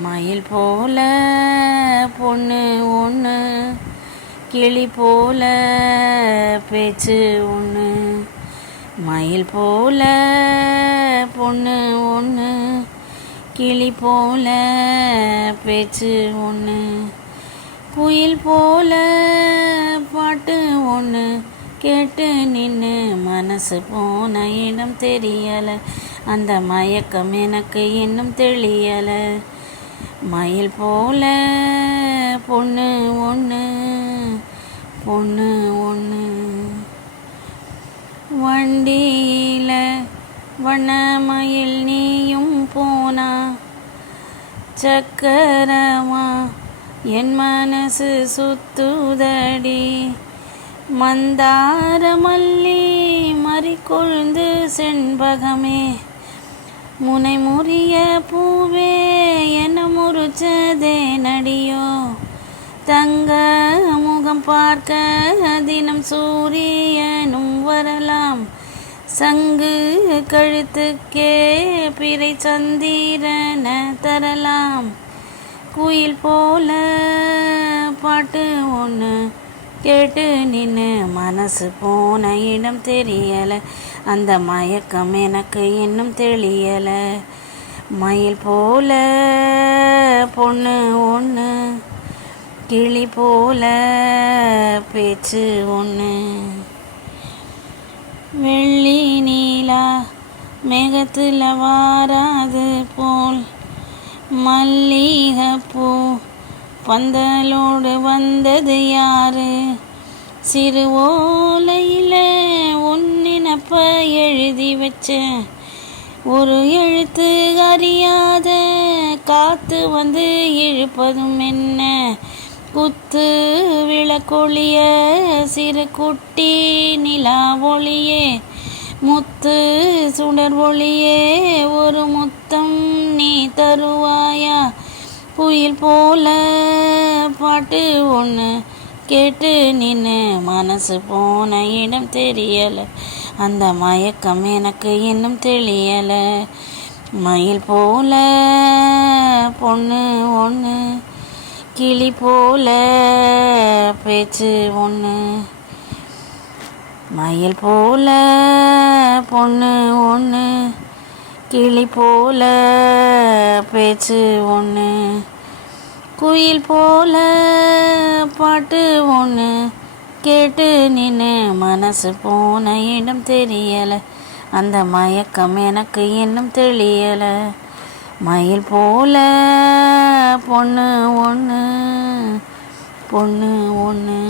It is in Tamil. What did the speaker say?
மயில் போல பொண்ணு ஒன்று, கிளி போல பேச்சு ஒன்று. மயில் போல பொண்ணு ஒன்று, கிளி போல பேச்சு ஒன்று. குயில் போல பாட்டு ஒன்று கேட்டு நின்று மனசு போன இடம் தெரியலை. அந்த மயக்கம் எனக்கு இன்னும் தெளியலை. மயில் போல பொண்ணு ஒன்று, பொண்ணு ஒன்று. வண்டியில் வண்ணமயில் நீயும் போனா, சக்கரமா என் மனசு சுத்துதடி. மந்தார மல்லி மறிக்கொழுந்து செண்பகமே, முனை முறிய பூவே என முறிச்சதே நடியோ. தங்க முகம் பார்க்க தினம் சூரியனும் வரலாம். சங்கு கழுத்துக்கே பிறை சந்திரன தரலாம். குயில் போல பாட்டு ஒன்று கேட்டு நின்று மனசு போன இடம் தெரியலை. அந்த மயக்கம் எனக்கு இன்னும் தெளியலை. மயில் போல பொண்ணு ஒன்று, கிளி போல பேச்சு ஒன்று. வெள்ளி நீலா மேகத்தில் வாராது போல், மல்லிகைப்பூ பந்தலோடு வந்தது யாரு. சிறு ஓலையில் உன்னினப்ப எழுதி வச்ச ஒரு எழுத்து அறியாத காத்து வந்து இழுப்பதும் என்ன. குத்து விளக்கொளிய சிறு குட்டி நிலா ஒளியே, முத்து சுடர் ஒளியே ஒரு முத்தம் நீ தருவாயா. குயில் போல பாட்டு ஒன்று கேட்டு நின்று மனசு போன இடம் தெரியலை. அந்த மயக்கம் எனக்கு இன்னும் தெளியலை. மயில் போல பொண்ணு ஒன்று, கிளி போல பேச்சு ஒன்று. மயில் போல பொண்ணு ஒன்று, கிளி போல பேச்சு ஒன்று. குயில் போல பாட்டு ஒன்று கேட்டு நின்று மனசு போன இடம் தெரியலை. அந்த மயக்கம் எனக்கு இன்னும் தெளியலை. மயில் போல பொண்ணு ஒன்று, பொண்ணு ஒன்று.